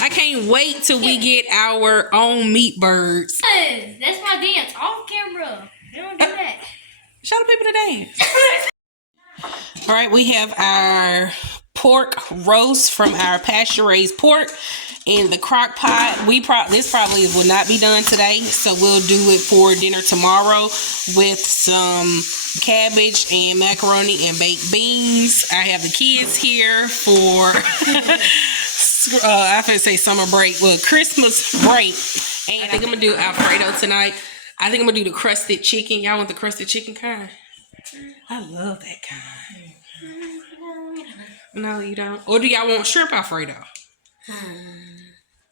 I can't wait till we get our own MeatBirds. That's my dance off camera. You don't do that. Show the people to dance. All right, we have our pork roast from our pasture-raised pork in the crock pot. This probably will not be done today, so we'll do it for dinner tomorrow with some cabbage and macaroni and baked beans. I have the kids here for I was say summer break, well, Christmas break, and I think I'm gonna do Alfredo tonight. I think I'm gonna do the crusted chicken. Y'all want the crusted chicken kind? I love that kind. No, you don't. Or do y'all want shrimp Alfredo?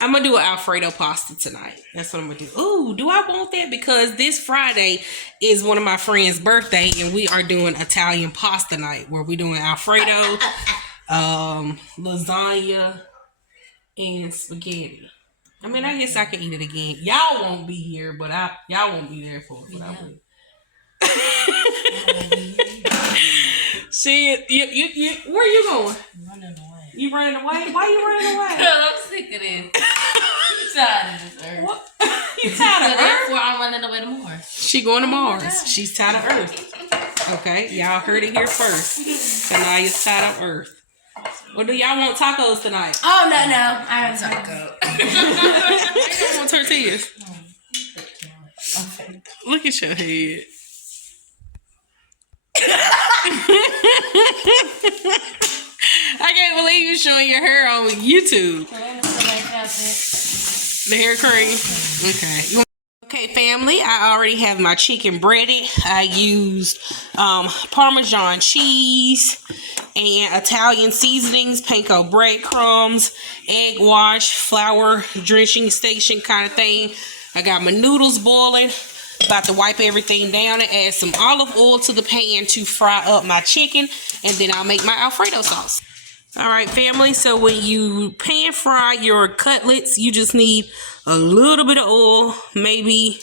I'm gonna do an Alfredo pasta tonight. That's what I'm gonna do. Ooh, do I want that? Because this Friday is one of my friend's birthday, and we are doing Italian pasta night, where we're doing Alfredo, lasagna, and spaghetti. I mean, I guess I can eat it again. Y'all won't be here, but y'all won't be there for it. But I will. Shit, you, where you going? I'm running away. You running away? Why you running away? I'm sick of this. I'm tired of this earth. What? You tired of Earth? Therefore, I'm running away to Mars. She going to Mars. She's tired of Earth. Okay, y'all heard it here first. Tanaya's tired of Earth. Or do y'all want tacos tonight? Oh, no. I have taco. You want tortillas? Okay. Look at your head. I can't believe you're showing your hair on YouTube. The hair cream. Okay. Okay, family, I already have my chicken breaded. I used Parmesan cheese and Italian seasonings, panko breadcrumbs, egg wash, flour drenching station kind of thing. I got my noodles boiling. About to wipe everything down and add some olive oil to the pan to fry up my chicken, and then I'll make my Alfredo sauce. All right, family, so when you pan fry your cutlets, you just need a little bit of oil, maybe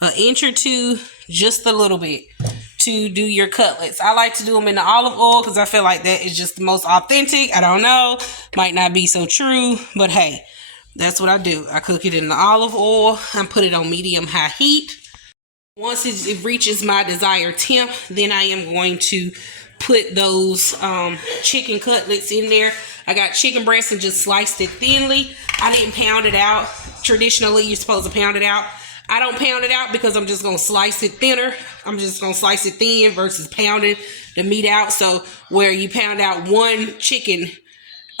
an inch or two, just a little bit, to do your cutlets. I like to do them in the olive oil because I feel like that is just the most authentic. I don't know, might not be so true, but hey, that's what I do. I cook it in the olive oil and put it on medium-high heat. Once it reaches my desired temp, then I am going to put those chicken cutlets in there. I got chicken breast and just sliced it thinly. I didn't pound it out. Traditionally, you're supposed to pound it out. I don't pound it out because I'm just going to slice it thinner. I'm just going to slice it thin versus pounding the meat out. So where you pound out one chicken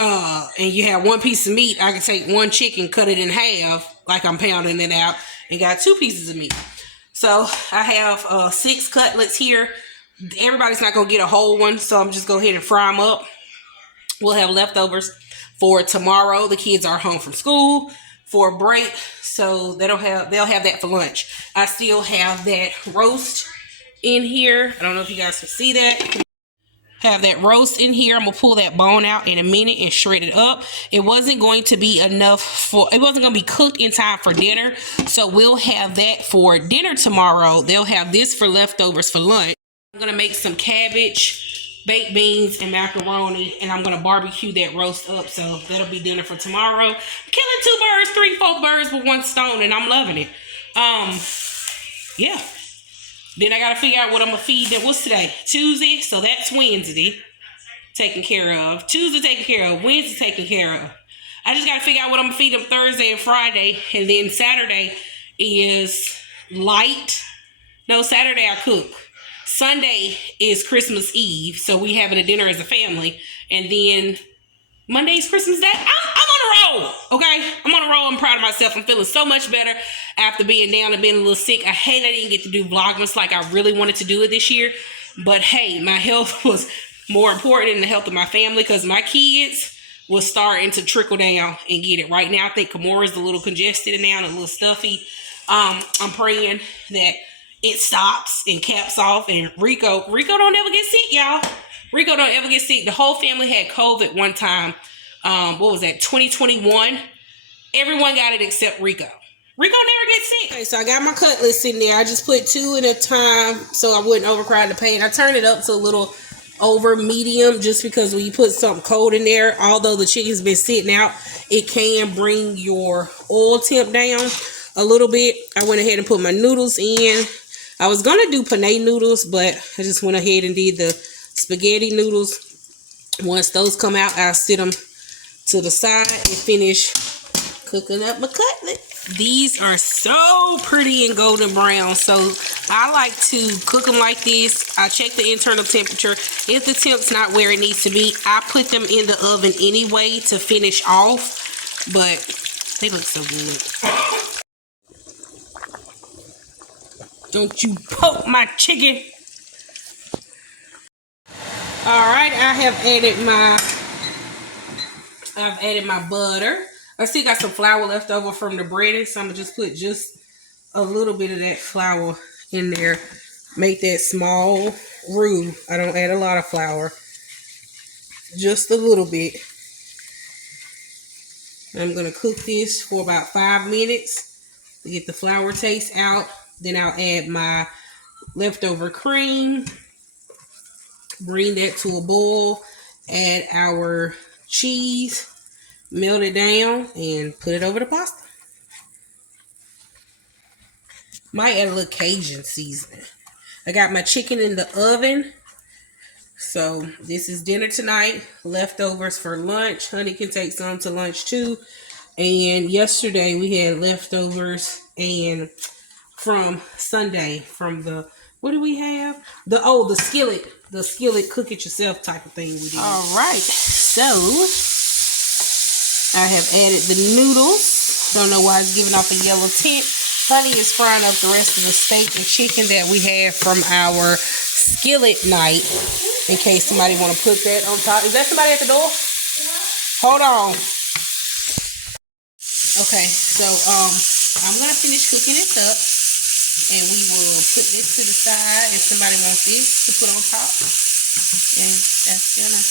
and you have one piece of meat, I can take one chicken, cut it in half like I'm pounding it out, and got 2 pieces of meat. So I have 6 cutlets here. Everybody's not going to get a whole one, so I'm just go ahead and fry them up. We'll have leftovers for tomorrow. The kids are home from school for a break, so they'll have that for lunch. I still have that roast in here. I don't know if you guys can see that. Have that roast in here. I'm gonna pull that bone out in a minute and shred it up. It wasn't going to be enough it wasn't gonna be cooked in time for dinner, so we'll have that for dinner tomorrow. They'll have this for leftovers for lunch. I'm gonna make some cabbage, baked beans, and macaroni, and I'm gonna barbecue that roast up, so that'll be dinner for tomorrow. I'm killing 2 birds, 3, 4 birds with 1 stone, and I'm loving it. Yeah. Then I gotta figure out what I'm gonna feed them. What's today? Tuesday, so that's Wednesday taken care of. Tuesday taken care of. Wednesday taken care of. I just gotta figure out what I'm gonna feed them Thursday and Friday, and then Saturday is light. No, Saturday I cook. Sunday is Christmas Eve, so we having a dinner as a family, and then Monday's Christmas Day. I'm on a roll, okay? I'm on a roll. I'm proud of myself. I'm feeling so much better after being down and being a little sick. I hate I didn't get to do Vlogmas like I really wanted to do it this year. But hey, my health was more important than the health of my family because my kids was starting to trickle down and get it. Right now, I think Kamora's a little congested now and a little stuffy. I'm praying that it stops and caps off. And Rico don't ever get sick, y'all. Rico don't ever get sick. The whole family had COVID one time. What was that? 2021. Everyone got it except Rico. Rico never gets sick. Okay, so I got my cutlets in there. I just put 2 at a time so I wouldn't overcrowd the pan. I turned it up to a little over medium, just because when you put something cold in there, although the chicken's been sitting out, it can bring your oil temp down a little bit. I went ahead and put my noodles in. I was gonna do penne noodles, but I just went ahead and did the spaghetti noodles. Once those come out, I'll sit them to the side and finish cooking up my cutlet. These are so pretty and golden brown, so I like to cook them like this. I check the internal temperature. If the temp's not where it needs to be, I put them in the oven anyway to finish off, but they look so good. Don't you poke my chicken. All right, I've added my butter. I still got some flour left over from the breading, so I'm gonna just put just a little bit of that flour in there. Make that small roux. I don't add a lot of flour, just a little bit. I'm gonna cook this for about 5 minutes to get the flour taste out. Then I'll add my leftover cream, bring that to a boil, add our cheese, melt it down, and put it over the pasta. Might add a little Cajun seasoning. I got my chicken in the oven. So this is dinner tonight. Leftovers for lunch. Honey can take some to lunch too. And yesterday we had leftovers and from Sunday from the, what do we have? The skillet. The skillet cook it yourself type of thing we did. All right. So I have added the noodles. Don't know why it's giving off a yellow tint. Honey is frying up the rest of the steak and chicken that we had from our skillet night. In case somebody want to put that on top. Is that somebody at the door? Hold on. Okay, so I'm gonna finish cooking this up, and we will put this to the side. If somebody wants this to put on top, and that's dinner.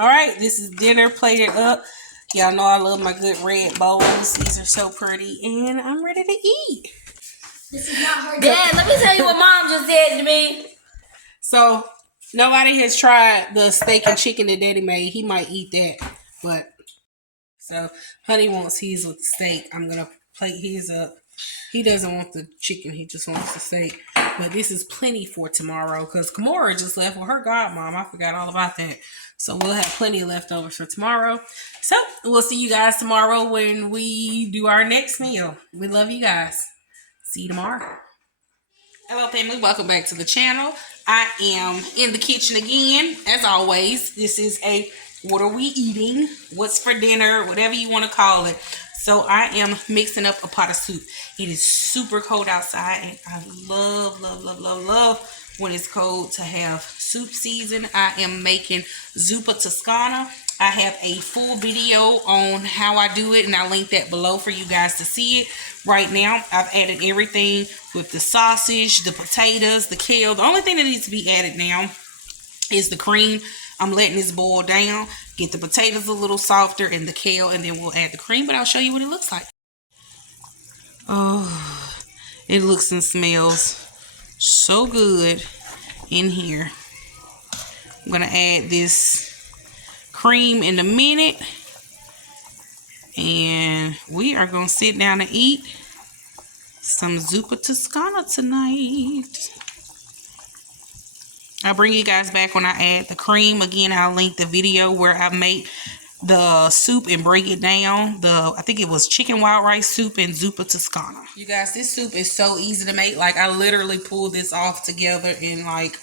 All right, this is dinner plated up. Y'all know I love my good red bowls. These are so pretty, and I'm ready to eat. This is not her. Dad, let me tell you what Mom just said to me. So nobody has tried the steak and chicken that Daddy made. He might eat that, but so Honey wants his with the steak. I'm gonna plate his up. He doesn't want the chicken. He just wants the steak. But this is plenty for tomorrow because Kimora just left with her godmom. I forgot all about that. So we'll have plenty of leftovers for tomorrow. So we'll see you guys tomorrow when we do our next meal. We love you guys. See you tomorrow. Hello family, welcome back to the channel. I am in the kitchen again. As always, this is a what are we eating? What's for dinner? Whatever you want to call it. So I am mixing up a pot of soup. It is super cold outside and I love when it's cold to have soup season. I am making zuppa toscana. I have a full video on how I do it and I'll link that below for you guys to see it. Right now, I've added everything with the sausage, the potatoes, the kale. The only thing that needs to be added now is the cream. I'm letting this boil down, get the potatoes a little softer and the kale, and then we'll add the cream, but I'll show you what it looks like. Oh, it looks and smells so good in here. I'm going to add this cream in a minute, and we are going to sit down and eat some zuppa toscana tonight. I'll bring you guys back when I add the cream. Again, I'll link the video where I made the soup and break it down. I think it was chicken wild rice soup and zuppa toscana. You guys, this soup is so easy to make. Like, I literally pulled this off together in like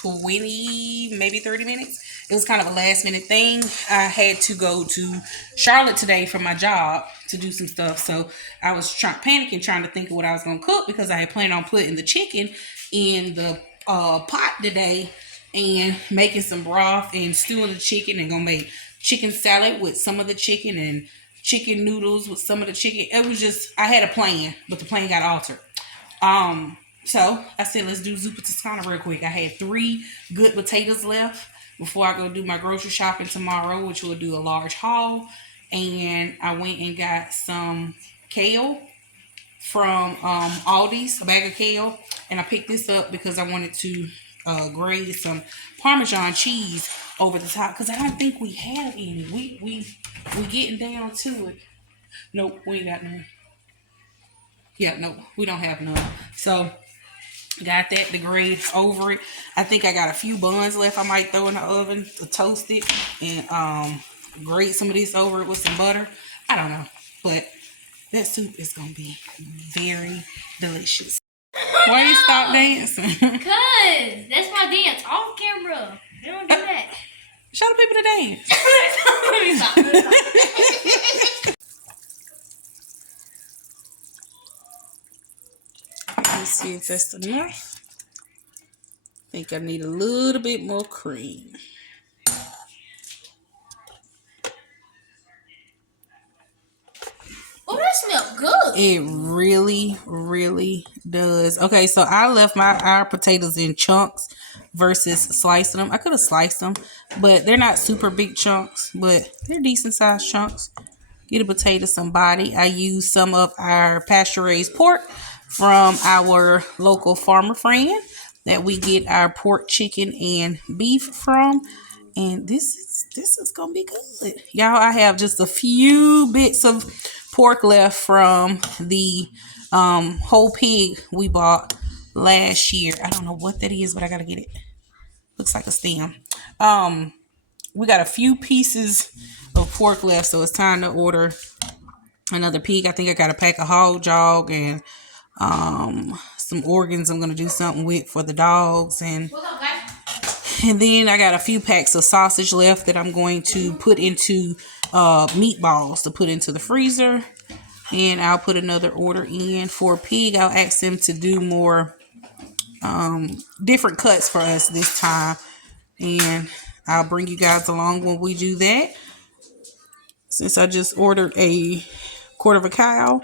20, maybe 30 minutes. It was kind of a last minute thing. I had to go to Charlotte today for my job to do some stuff. So I was panicking, trying to think of what I was going to cook because I had planned on putting the chicken in the pot today and making some broth and stewing the chicken and gonna make chicken salad with some of the chicken and chicken noodles with some of the chicken. It was just, I had a plan, but the plan got altered. So I said, let's do zuppa toscana real quick. I had 3 good potatoes left before I go do my grocery shopping tomorrow, which will do a large haul. And I went and got some kale from Aldi's, a bag of kale. And I picked this up because I wanted to grate some Parmesan cheese over the top because I don't think we have any. We getting down to it. Nope, we ain't got none. Yeah, nope, we don't have none. So got that to grate over it. I think I got a few buns left. I might throw in the oven to toast it and grate some of this over it with some butter. I don't know, but that soup is gonna be very delicious. Why you stop dancing? Cause that's my dance off camera. They don't do that. Show the people to dance. Let me stop. Let's see if that's enough. I think I need a little bit more cream. Oh, that smells good. It really, really does. Okay, so I left our potatoes in chunks versus slicing them. I could have sliced them, but they're not super big chunks, but they're decent sized chunks. Get a potato some body. I use some of our pasture raised pork from our local farmer friend that we get our pork, chicken, and beef from. And this is gonna be good. Y'all, I have just a few bits of pork left from the whole pig we bought last year. I don't know what that is, but I gotta get it. Looks like a stem. We got a few pieces of pork left, so it's time to order another pig. I think I got a pack of hog jog and some organs I'm gonna do something with for the dogs, and then I got a few packs of sausage left that I'm going to put into meatballs to put into the freezer. And I'll put another order in for a pig. I'll ask them to do more different cuts for us this time. And I'll bring you guys along when we do that. Since I just ordered a quarter of a cow,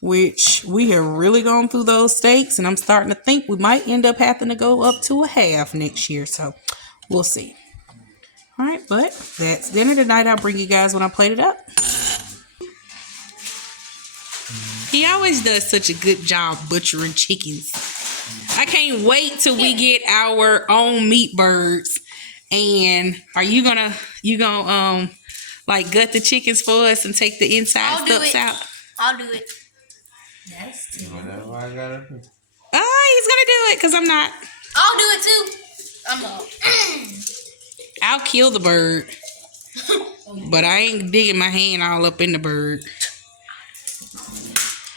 which we have really gone through those steaks, and I'm starting to think we might end up having to go up to a half next year, so we'll see. All right, but that's dinner tonight. I'll bring you guys when I plate it up. He always does such a good job butchering chickens. I can't wait till we get our own MeatBirds. And are you gonna like gut the chickens for us and take the inside stuffs out? I'll do it. That's too. Whatever I gotta do. Oh, he's gonna do it because I'm not. I'll do it too. I'm up. I'll kill the bird, but I ain't digging my hand all up in the bird.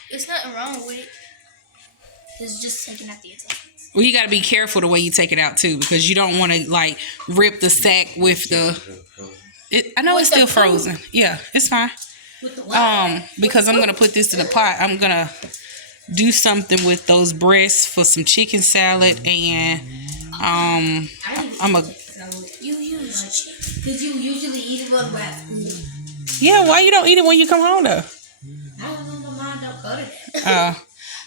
There's nothing wrong with it. It's just taking out the intestines. Well, you got to be careful the way you take it out too, because you don't want to like rip the sack with the. I know it's still frozen. Yeah, it's fine. With the what? Because I'm gonna put this in the pot. I'm gonna do something with those breasts for some chicken salad, and I'm a. You use because you usually eat it with wrap food. Yeah, why you don't eat it when you come home though? I don't know, my mom don't go to that.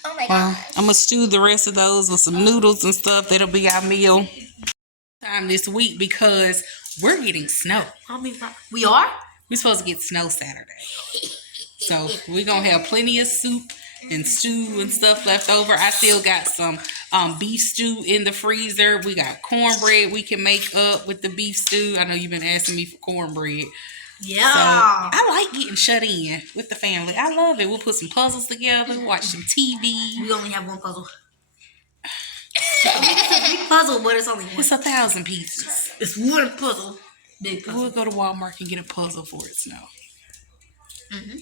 Oh my Well, god. I'm gonna stew the rest of those with some noodles and stuff. That'll be our meal time this week because we're getting snow. We are? We're supposed to get snow Saturday. So we're gonna have plenty of soup and stew and stuff left over. I still got some beef stew in the freezer. We got cornbread we can make up with the beef stew. I know you've been asking me for cornbread. Yeah. So I like getting shut in with the family. I love it. We'll put some puzzles together, watch some TV. We only have one puzzle. It's a big puzzle, but it's only one. It's 1,000 pieces. It's one puzzle. Big puzzle. We'll go to Walmart and get a puzzle for it snow. Mm-hmm.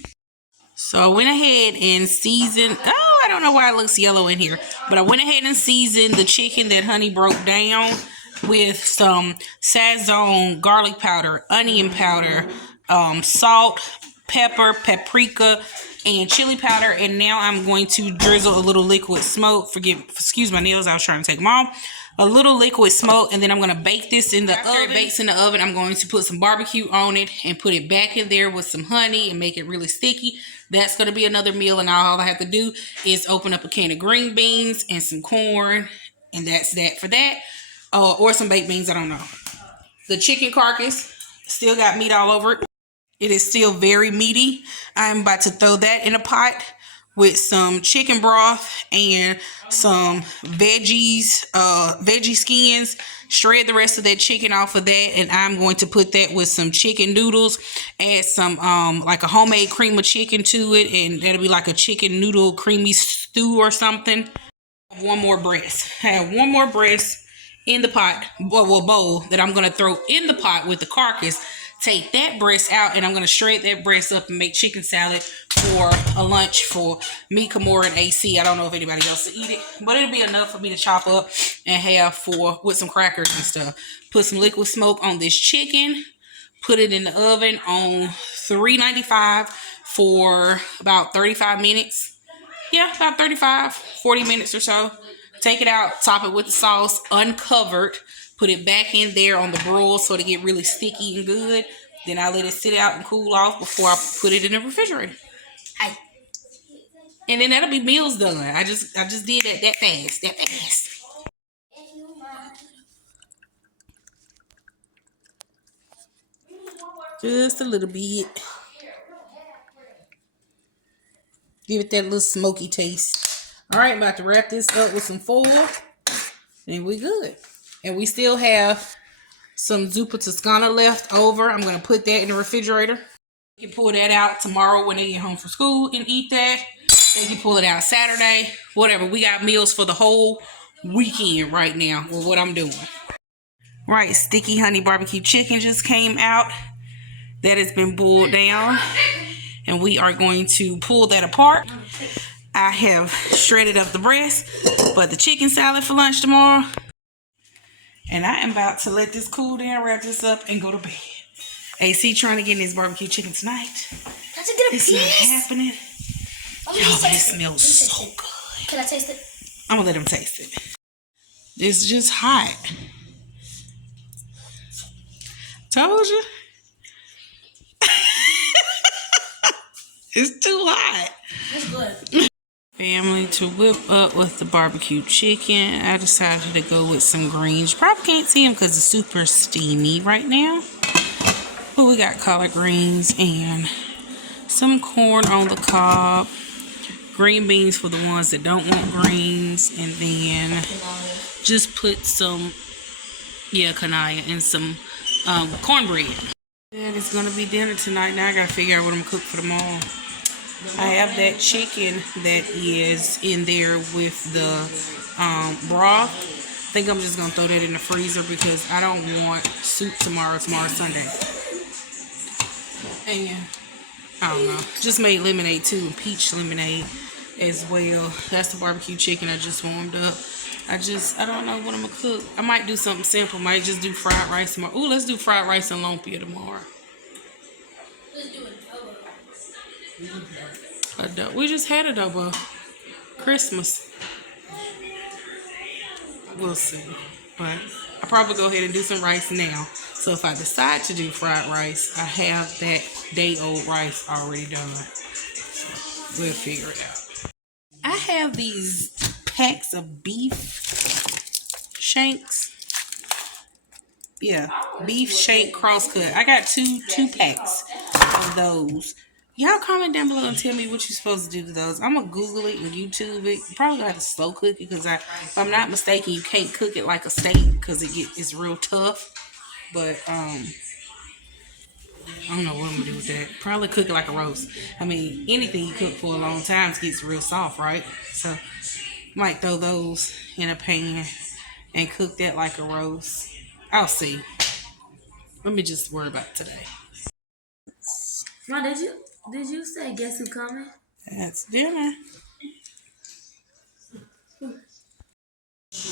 So I went ahead and seasoned. Oh, I don't know why it looks yellow in here, but I went ahead and seasoned the chicken that Honey broke down with some Sazon garlic powder, onion powder, salt, pepper, paprika, and chili powder. And now I'm going to drizzle a little liquid smoke. Excuse my nails. I was trying to take them off. A little liquid smoke, and then I'm going to bake this in the oven. After it bakes in the oven, I'm going to put some barbecue on it and put it back in there with some honey and make it really sticky. That's going to be another meal, and all I have to do is open up a can of green beans and some corn, and that's that for that. Or some baked beans, I don't know. The chicken carcass still got meat all over it. It is still very meaty. I'm about to throw that in a pot with some chicken broth and some veggies, veggie skins. Shred the rest of that chicken off of that, and I'm going to put that with some chicken noodles. Add some like a homemade cream of chicken to it, and that'll be like a chicken noodle creamy stew or something. One more breast. I have one more breast in the pot, well, bowl that I'm gonna throw in the pot with the carcass. Take that breast out, and I'm gonna shred that breast up and make chicken salad for a lunch for me, Kimora, and AC. I don't know if anybody else will eat it, but it'll be enough for me to chop up and have for with some crackers and stuff. Put some liquid smoke on this chicken. Put it in the oven on 395 for about 35 minutes. Yeah, about 35, 40 minutes or so. Take it out, top it with the sauce, uncovered. Put it back in there on the broil so to get really sticky and good. Then I let it sit out and cool off before I put it in the refrigerator. Hi. And then that'll be meals done. I just did that fast. Just a little bit. Give it that little smoky taste. All right, I'm about to wrap this up with some foil. And we good. And we still have some zuppa toscana left over. I'm going to put that in the refrigerator. You can pull that out tomorrow when they get home from school and eat that. They can pull it out Saturday. Whatever. We got meals for the whole weekend right now with what I'm doing. Right, sticky honey barbecue chicken just came out. That has been boiled down. And we are going to pull that apart. I have shredded up the breast for the chicken salad for lunch tomorrow. And I am about to let this cool down, wrap this up, and go to bed. AC trying to get in his barbecue chicken tonight. That's a good It's not happening. Y'all, but it smells so good. Can I taste it? I'm going to let him taste it. It's just hot. Told you. It's too hot. It's good. Family, to whip up with the barbecue chicken, I decided to go with some greens. You probably can't see them because it's super steamy right now. But we got collard greens and some corn on the cob. Green beans for the ones that don't want greens. And then just put some, canaya and some cornbread. That is going to be dinner tonight. Now I got to figure out what I'm going to cook for tomorrow. I have that chicken that is in there with the broth. I think I'm just going to throw that in the freezer because I don't want soup tomorrow. Tomorrow's Sunday. And I don't know. Just made lemonade too. Peach lemonade as well. That's the barbecue chicken I just warmed up. I don't know what I'm going to cook. I might do something simple. Might just do fried rice tomorrow. Ooh, let's do fried rice and lumpia tomorrow. Let's do it. We just had adobo. Christmas. We'll see. But I'll probably go ahead and do some rice now. So if I decide to do fried rice, I have that day-old rice already done. So we'll figure it out. I have these packs of beef shanks. Yeah, beef shank crosscut. I got two packs of those. Y'all comment down below and tell me what you're supposed to do to those. I'm going to Google it and YouTube it. You probably have to slow cook it because if I'm not mistaken, you can't cook it like a steak because it's real tough. But I don't know what I'm going to do with that. Probably cook it like a roast. I mean, anything you cook for a long time gets real soft, right? So might throw those in a pan and cook that like a roast. I'll see. Let me just worry about it today. Ma, did you say guess who coming? That's dinner. All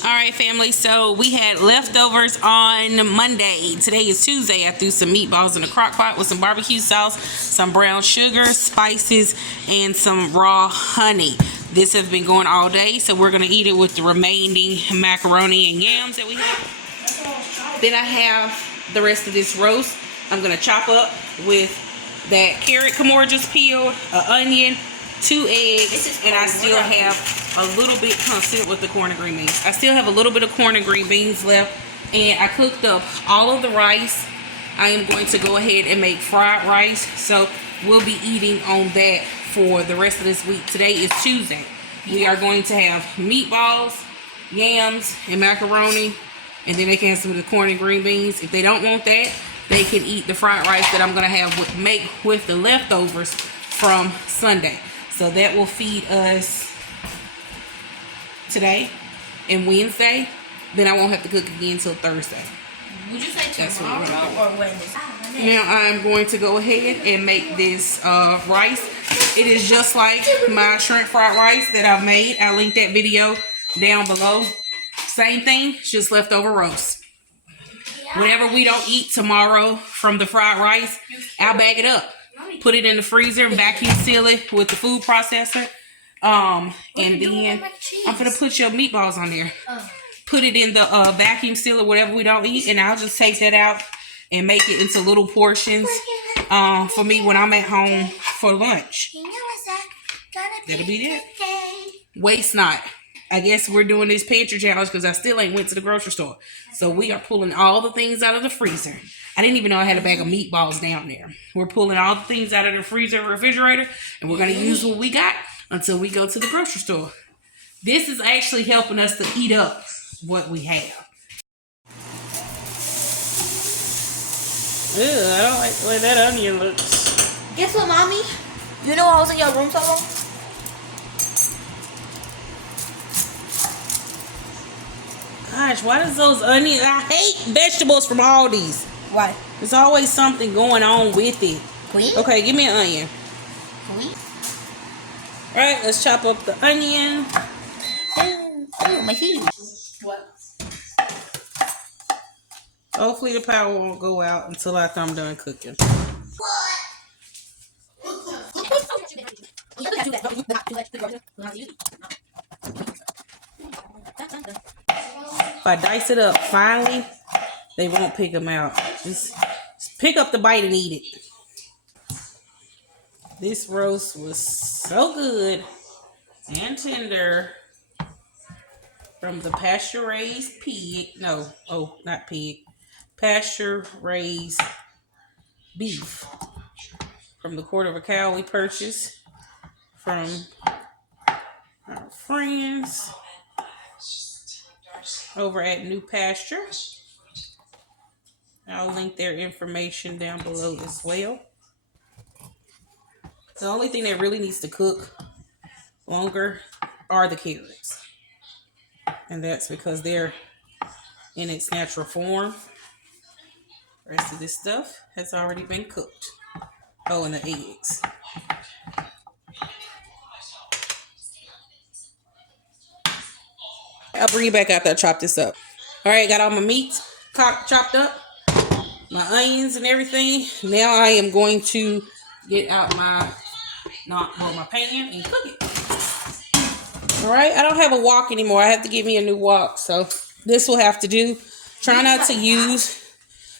right, family. So we had leftovers on Monday. Today is Tuesday. I threw some meatballs in a crock pot with some barbecue sauce, some brown sugar, spices, and some raw honey. This has been going all day, so we're going to eat it with the remaining macaroni and yams that we have. Then I have the rest of this roast. I'm going to chop up with that carrot Kimora just peeled, an onion, 2 eggs, and I still have a little bit concealed with the corn and green beans. I still have a little bit of corn and green beans left, and I cooked up all of the rice. I am going to go ahead and make fried rice, so we'll be eating on that for the rest of this week. Today is Tuesday. We are going to have meatballs, yams, and macaroni, and then they can have some of the corn and green beans. If they don't want that, they can eat the fried rice that I'm going to have make with the leftovers from Sunday. So that will feed us today and Wednesday. Then I won't have to cook again until Thursday. Would you say tomorrow or Wednesday? Now I'm going to go ahead and make this rice. It is just like my shrimp fried rice that I've made. I'll link that video down below. Same thing, just leftover roast. Whatever we don't eat tomorrow from the fried rice, I'll bag it up. Put it in the freezer and vacuum seal it with the food processor. And then I'm going to put your meatballs on there. Put it in the vacuum sealer, whatever we don't eat, and I'll just take that out and make it into little portions for me when I'm at home for lunch. That'll be it. Waste not. I guess we're doing this pantry challenge because I still ain't went to the grocery store. So we are pulling all the things out of the freezer. I didn't even know I had a bag of meatballs down there. We're pulling all the things out of the freezer, refrigerator, and we're going to use what we got until we go to the grocery store. This is actually helping us to eat up what we have. Ew, I don't like the way that onion looks. Guess what, Mommy? You know I was in your room so long? Gosh, why does those onions... I hate vegetables from Aldi's. Why? There's always something going on with it. Queen? Okay, give me an onion. Queen? Alright, let's chop up the onion. Oh, my feet. What? Hopefully the power won't go out until after I'm done cooking. If I dice it up finely, they won't pick them out. Just pick up the bite and eat it. This roast was so good and tender from the pasture-raised pig. No, oh, not pig. Pasture-raised beef from the quarter of a cow we purchased from our friends over at New Pasture. I'll link their information down below as well. The only thing that really needs to cook longer are the carrots. And that's because they're in its natural form. The rest of this stuff has already been cooked. Oh, and the eggs. I'll bring you back after I chop this up. All right, got all my meat chopped up. My onions and everything. Now I am going to get out my pan and cook it. All right, I don't have a wok anymore. I have to get me a new wok, so this will have to do. Try not to use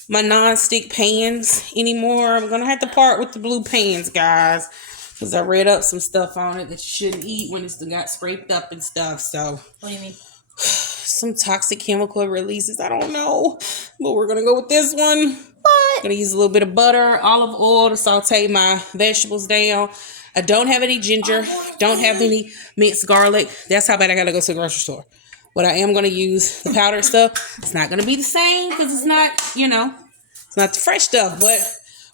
my non-stick pans anymore. I'm gonna have to part with the blue pans, guys, because I read up some stuff on it that you shouldn't eat when it's got scraped up and stuff. So What do you mean? some toxic chemical releases. I don't know, but we're gonna go with this one. I'm gonna use a little bit of butter, olive oil to saute my vegetables down. I don't have any ginger, don't have any minced garlic. That's how bad I gotta go to the grocery store. What I am gonna use, the powdered stuff. It's not gonna be the same because it's not, it's not the fresh stuff, but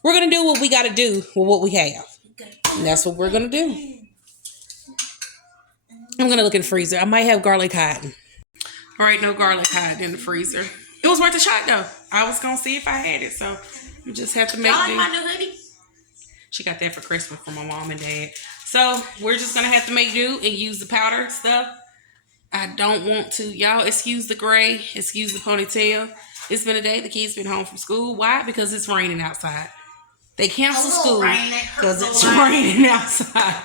we're gonna do what we gotta do with what we have. And that's what we're gonna do. I'm gonna look in the freezer. I might have garlic hiding. All right, no garlic hiding in the freezer. It was worth a shot though. I was gonna see if I had it, so you just have to make Y'all like my new hoodie? She got that for Christmas from my mom and dad. So we're just gonna have to make do and use the powder stuff. I don't want to, y'all excuse the gray, excuse the ponytail. It's been a day. The kids been home from school. Why? Because it's raining outside. They canceled school because it's raining outside.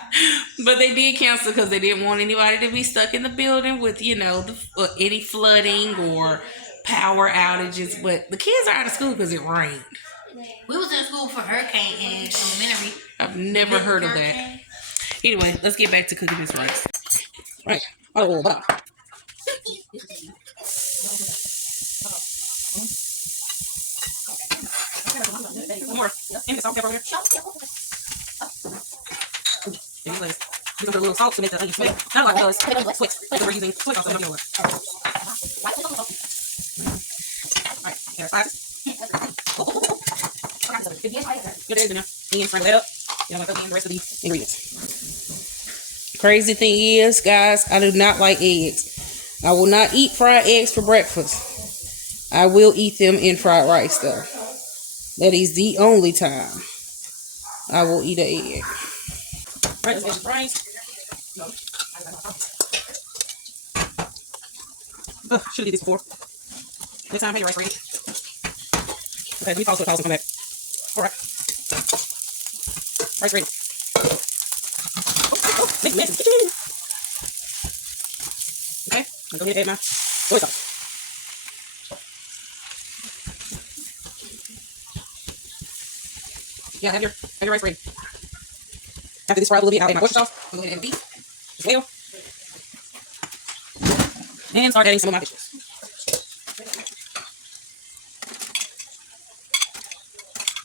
But they did cancel because they didn't want anybody to be stuck in the building with, any flooding or power outages. But the kids are out of school because it rained. We was in school for hurricane in elementary. I've never heard of that. Anyway, let's get back to cooking this rice. Right. Oh, wow. More. And the salt pepper over there. We're gonna put a little salt to make the onion sweat. Not like us. Sweat. Because we're using soy sauce. So Alright, there's spices. Good, there's enough. And sprinkle that up. Then I'm gonna cook in the rest of the ingredients. Crazy thing is, guys, I do not like eggs. I will not eat fried eggs for breakfast. I will eat them in fried rice, though. That is the only time I will eat an egg. Alright, let's add some rice. Should have did this before. This time, have your rice ready. Okay, let me pause and come back. Alright. Rice ready. Make a mess in the kitchen. Okay, I'm going to go ahead and add my soy sauce. Yeah, have your rice ready. After this fry a little bit, I'll add my oyster sauce. I'll go ahead and add the beef as well. And start adding some of my vegetables.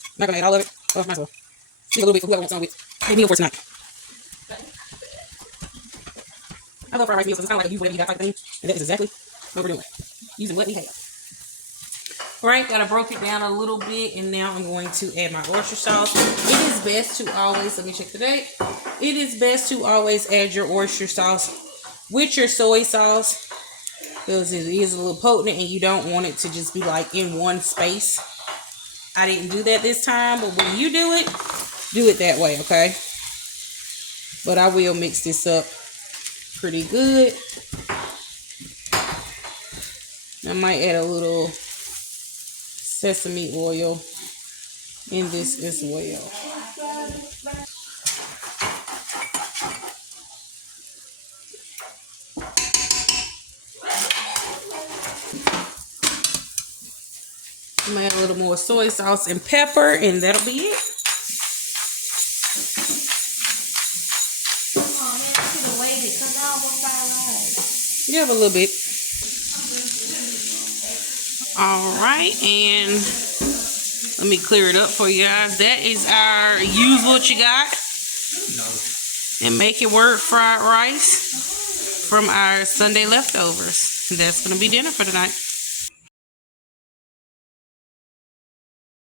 I'm not going to add all of it. Oh, might as well. Leave a little bit for whoever wants some with. Maybe meal for tonight. I love fried rice meals because it's kind of like a use whatever you got type of thing. And that is exactly what we're doing. Using what we have. Alright, gotta broke it down a little bit, and now I'm going to add my oyster sauce. It is best to always, let me check the date. It is best to always add your oyster sauce with your soy sauce, because it is a little potent and you don't want it to just be like in one space. I didn't do that this time, but when you do it that way, okay? But I will mix this up pretty good. I might add a little sesame oil in this as well. I'm gonna add a little more soy sauce and pepper, and that'll be it. You have a little bit. All right, and let me clear it up for you guys. That is our use what you got and make it work fried rice from our Sunday leftovers. That's gonna be dinner for tonight.